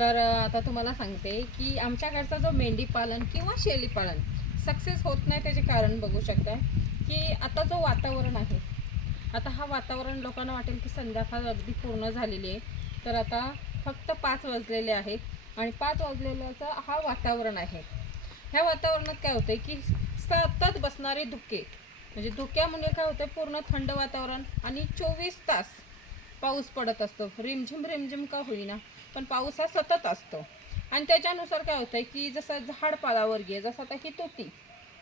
तर आता तुम्हाला सांगते की आमच्याकडचा जो मेंढी पालन किंवा शेळी पालन सक्सेस होत नाही त्याचे कारण बघू शकता की आता जो वातावरण आहे आता हा वातावरण लोकांना वाटेल की संध्याकाळ अगदी पूर्ण झालेली आहे. तर आता फक्त पाच वाजलेले आहेत आणि पाच वाजलेल्याचा हा वातावरण आहे. ह्या वातावरणात काय होतं की सतत बसणारे धुके म्हणजे धुक्यामुळे काय होतं पूर्ण थंड वातावरण आणि चोवीस तास पाऊस पडत असतो. रिमझिम रिमझिम का होईना. पण पाऊस हा सतत असतो. आणि त्याच्यानुसार काय होतं की जसं झाड पालावर गे जसं आता ही तुती.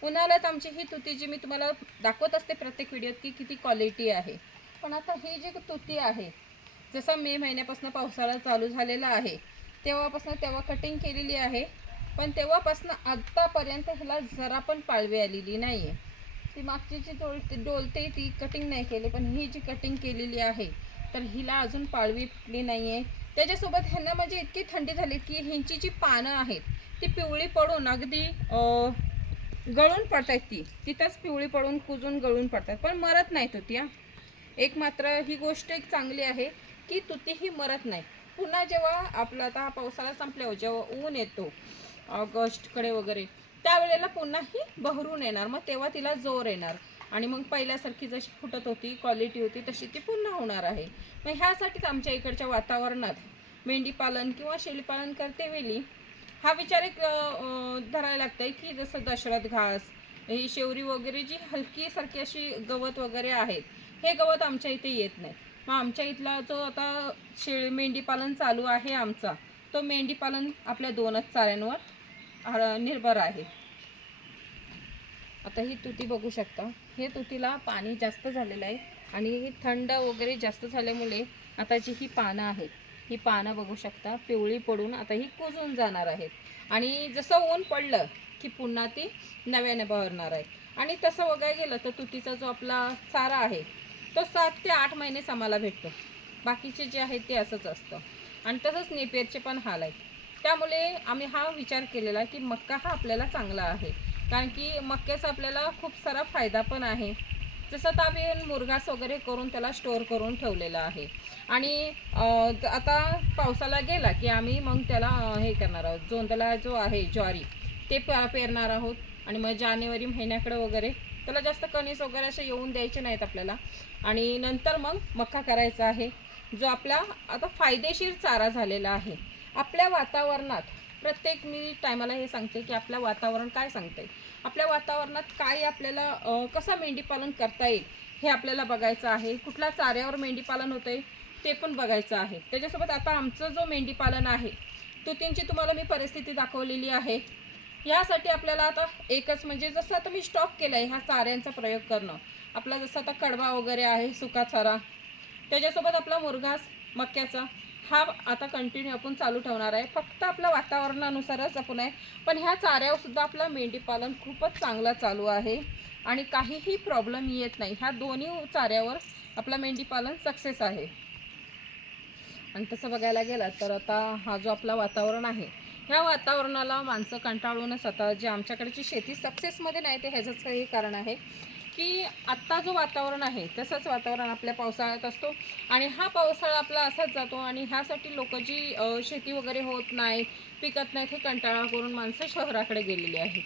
उन्हाळ्यात आमची ही तुती जी मी तुम्हाला दाखवत असते प्रत्येक व्हिडिओत की किती क्वालिटी आहे. पण आता ही जी तुती आहे जसं मे महिन्यापासून पावसाळा चालू झालेला आहे तेव्हापासून तेव्हा कटिंग केलेली आहे पण तेव्हापासून आत्तापर्यंत ह्याला जरा पण पाळवी आलेली नाही आहे ती मागची जी डोलते डोलते ती कटिंग नाही केली पण ही जी कटिंग केलेली आहे तर हिला अजून पाळवी फुटली नाही आहे त्याच्यासोबत ह्यांना म्हणजे इतकी थंडी झाली की ह्यांची जी पानं आहेत ती पिवळी पडून अगदी गळून गळून पडतात ती. तिथंच पिवळी पडून कुजून गळून पडतात पण मरत नाही हो तुती हा एक मात्र ही गोष्ट एक चांगली आहे की तुती ही मरत नाही पुन्हा जेव्हा आपला आता हा पावसाळा संपल्यावर जेव्हा ऊन येतो ऑगस्टकडे वगैरे त्यावेळेला पुन्हा ही बहरून येणार. मग तेव्हा तिला जोर येणार. आणि मग पहिल्यासारखी जशी फुटत होती क्वालिटी होती तशी ती पुन्हा होणार आहे. मग ह्यासाठीच आमच्या इकडच्या वातावरणात मेंढी पालन किंवा शेळीपालन करते वेळी हा विचार एक धरायला लागतं आहे की जसं दशरथ घास ही शेवरी वगैरे जी हलकी सारखी अशी गवत वगैरे आहेत हे गवत आमच्या इथे येत नाही मग आमच्या इथला जो आता शेळी मेंढी पालन चालू आहे आमचा तो मेंढी पालन आपल्या दोनच चाऱ्यांवर निर्भर आहे. आता ही तुती बघू शकता. हे तुतीला पाणी जास्त झालेलं आहे आणि थंड वगैरे जास्त झाल्यामुळे आता जी ही पानं आहेत. ही पानं बघू शकता. पिवळी पडून आता ही कुजून जाणार आहेत. आणि जसं ऊन पडलं की पुन्हा ती नव्याने बहरणार आहे आणि तसं बघायला गेलं तर तुतीचा जो आपला चारा आहे तो सात ते आठ महिनेच आम्हाला भेटतो. बाकीचे जे आहेत ते असंच असतं. आणि तसंच नेपेरचे पण हाल आहेत. त्यामुळे आम्ही हा विचार केलेला की मक्का हा आपल्याला चांगला आहे. कारण की मक्याचा आपल्याला खूप सारा फायदा पण आहे. जसं तर आम्ही मुरघास वगैरे करून त्याला स्टोअर करून ठेवलेला आहे. आणि आता पावसाला गेला की आम्ही मग त्याला हे करणार आहोत. जोंदला जो आहे ज्वारी ते प पेरणार आहोत. आणि मग जानेवारी महिन्याकडे वगैरे त्याला जास्त कणीस वगैरे असे येऊन द्यायचे नाहीत आपल्याला. आणि नंतर मग मक्का करायचा आहे. जो आपला आता फायदेशीर चारा झालेला आहे. आपल्या वातावरणात प्रत्येक मी टायमाला हे सांगते की आपलं वातावरण काय सांगते. आपल्या वातावरणात काय आपल्याला कसा कसं मेंढीपालन करता येईल हे आपल्याला बघायचं आहे. कुठल्या चाऱ्यावर मेंढीपालन होतं आहे ते पण बघायचं आहे. त्याच्यासोबत आता आमचं जो मेंढीपालन आहे तुतींची तुम्हाला मी परिस्थिती दाखवलेली आहे. यासाठी आपल्याला आता एकच म्हणजे जसं आता मी स्टॉप केलं आहे ह्या चाऱ्यांचा प्रयोग करणं. आपला जसं आता कडवा वगैरे आहे सुका चारा. त्याच्यासोबत आपला मुरघास मक्याचा. हा आता कंटिन्यू आपण चालू ठेवणार आहे. फक्त आपल्या वातावरणानुसारच आपण आहे. पण ह्या चाऱ्यावर सुद्धा आपला मेंढीपालन खूपच चांगला चालू आहे. आणि काहीही प्रॉब्लेम येत नाही. ह्या दोन्ही चाऱ्यावर आपला मेंढीपालन सक्सेस आहे. आणि तसं बघायला गेलं तर आता हा जो आपला वातावरण आहे ह्या वातावरणाला माणसं कंटाळूनच आता जे आमच्याकडची शेती सक्सेसमध्ये नाही ते ह्याचंच काही कारण आहे. की आत्ता जो वातावरण आहे तसंच वातावरण आपल्या पावसाळ्यात असतो. आणि हा पावसाळा आपला असाच जातो आणि ह्यासाठी लोक जी शेती वगैरे होत नाही पिकत नाहीत हे कंटाळा करून माणसं शहराकडे गेलेली आहेत.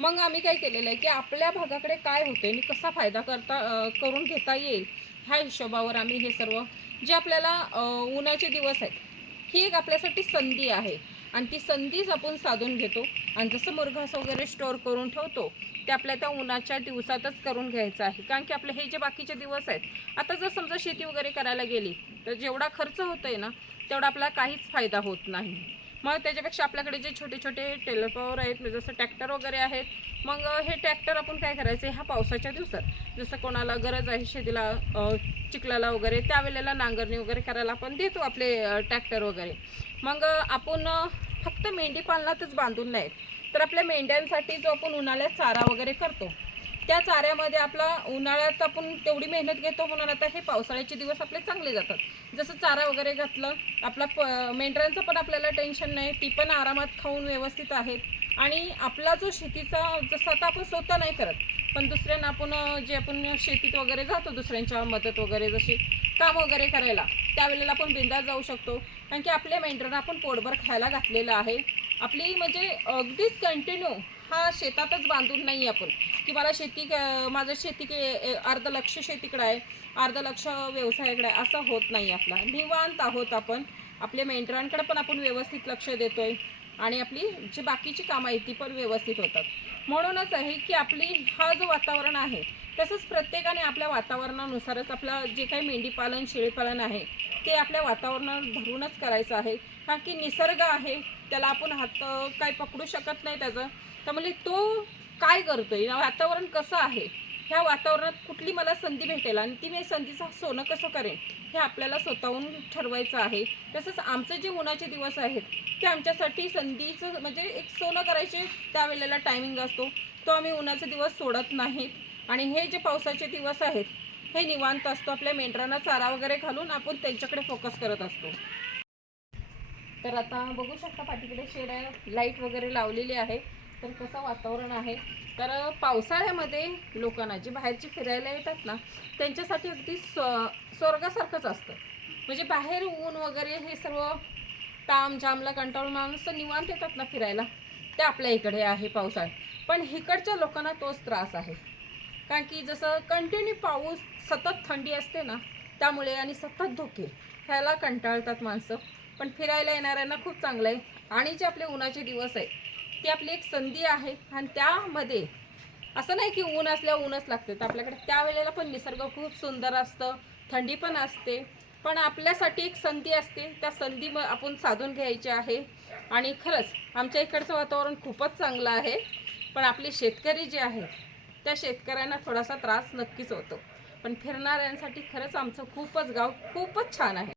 मग आम्ही काय केलेलं आहे की आपल्या भागाकडे काय होते आणि कसा फायदा करता करून घेता येईल ह्या हिशोबावर आम्ही हे सर्व जे आपल्याला उन्हाचे दिवस आहेत ही एक आपल्यासाठी संधी आहे. आणि ती संधीच आपण साधून घेतो. आणि जसं मुरघास वगैरे स्टोअर करून ठेवतो ते आपल्या त्या उन्हाच्या दिवसातच करून घ्यायचं आहे. कारण की आपले हे जे बाकीचे दिवस आहेत आता जर समजा शेती वगैरे करायला गेली तर जेवढा खर्च होतो आहे ना तेवढा आपला काहीच फायदा होत नाही. मग त्याच्यापेक्षा आपल्याकडे जे छोटे छोटे टेलर पॉवर आहेत म्हणजे जसं ट्रॅक्टर वगैरे आहेत मग हे ट्रॅक्टर आपण काय करायचं ह्या पावसाच्या दिवसात जसं कोणाला गरज आहे शेतीला चिखलाला वगैरे त्यावेळेला नांगरणी वगैरे करायला आपण देतो आपले ट्रॅक्टर वगैरे. मग आपण फक्त मेंढी पालनातच बांधून नाहीत. तर आपल्या मेंढ्यांसाठी जो आपण उन्हाळ्यात चारा वगैरे करतो त्या चाऱ्यामध्ये आपला उन्हाळ्यात आपण तेवढी मेहनत घेतो म्हणून आता हे पावसाळ्याचे दिवस आपले चांगले जातात. जसं चारा वगैरे घातलं आपला प मेंढरांचं पण आपल्याला टेन्शन नाही ती पण आरामात खाऊन व्यवस्थित आहेत. आणि आपला जो शेतीचा जसं आता आपण स्वतः नाही करत पण दुसऱ्यांना आपण जे आपण शेतीत वगैरे जातो दुसऱ्यांच्या मदत वगैरे जशी काम वगैरे करायला त्यावेळेला आपण बिंदा जाऊ शकतो. कारण की आपल्या मेंढरांना आपण पोटभर खायला घातलेलं आहे. आपली म्हणजे अगदीच कंटिन्यू हा शेतातच बांधून नाही आपण. की मला शेती क- माझं शेती अर्ध लक्ष शेतीकडे आहे अर्ध लक्ष व्यवसायाकडे आहे असं होत नाही आपला. निवांत आहोत आपण. आपल्या मेंढरांकडे पण आपण व्यवस्थित लक्ष देतोय. आणि आपली जी बाकीची कामं आहेत ती पण व्यवस्थित होतात. म्हणूनच आहे की आपली हा जो वातावरण आहे तसंच प्रत्येकाने आपल्या वातावरणानुसारच आपलं जे काही मेंढीपालन शेळीपालन आहे ते आपल्या वातावरणावर धरूनच करायचं आहे. कारण की निसर्ग आहे त्याला आपण हात काय पकडू शकत नाही त्याचं. त्यामुळे म्हणजे तो काय करतोय? वातावरण कसं आहे? ह्या वातावरणात कुठली मला संधी भेटेल? आणि ती मी संधीचं सोनं कसं करेन? हे आपल्याला स्वतःहून ठरवायचं आहे. तसंच आमचे जे उन्हाचे दिवस आहेत ते आमच्यासाठी संधीचं म्हणजे एक सोनं करायचे त्यावेळेला टायमिंग असतो. तो आम्ही उन्हाचे दिवस सोडत नाहीत. आणि हे जे पावसाचे दिवस आहेत हे निवांत असतो. आपल्या मेंढरांना चारा वगैरे घालून आपण त्यांच्याकडे फोकस करत असतो. तर आता बघू शकता पाठीकडे शेड आहे लाइट वगैरे लावलेली आहे. तर कसं वातावरण आहे? तर पावसाळ्यामध्ये लोकांना जे बाहेरचे फिरायला येतात ना त्यांच्यासाठी अगदी स्व स्वर्गासारखंच असतं. म्हणजे बाहेर ऊन वगैरे हे सर्व ताम जामला कंटाळून माणूस निवांत येतात ना फिरायला. ते आपल्या इकडे आहे पावसाळ्यात. पण इकडच्या लोकांना तोच त्रास आहे. कारण की जसं कंटिन्यू पाऊस सतत थंडी असते ना त्यामुळे आणि सतत धोके ह्याला कंटाळतात माणसं. पण फिरायला येणाऱ्यांना खूप चांगलं आहे. आणि जे आपले उन्हाचे दिवस आहे ती आपली एक संधी आहे आणि त्यामध्ये असं नाही की ऊन असल्यावर ऊनच लागते. तर आपल्याकडे त्यावेळेला पण निसर्ग खूप सुंदर असतं थंडी पण असते. पण आपल्यासाठी एक संधी असते. त्या संधी मग आपण साधून घ्यायची आहे. आणि खरंच आमच्या इकडचं वातावरण खूपच चांगलं आहे. पण आपले शेतकरी जे आहेत त्या शेतकऱ्यांना थोडासा त्रास नक्कीच होतो. पण फिरणाऱ्यांसाठी खरंच आमचं खूपच गाव खूपच छान आहे.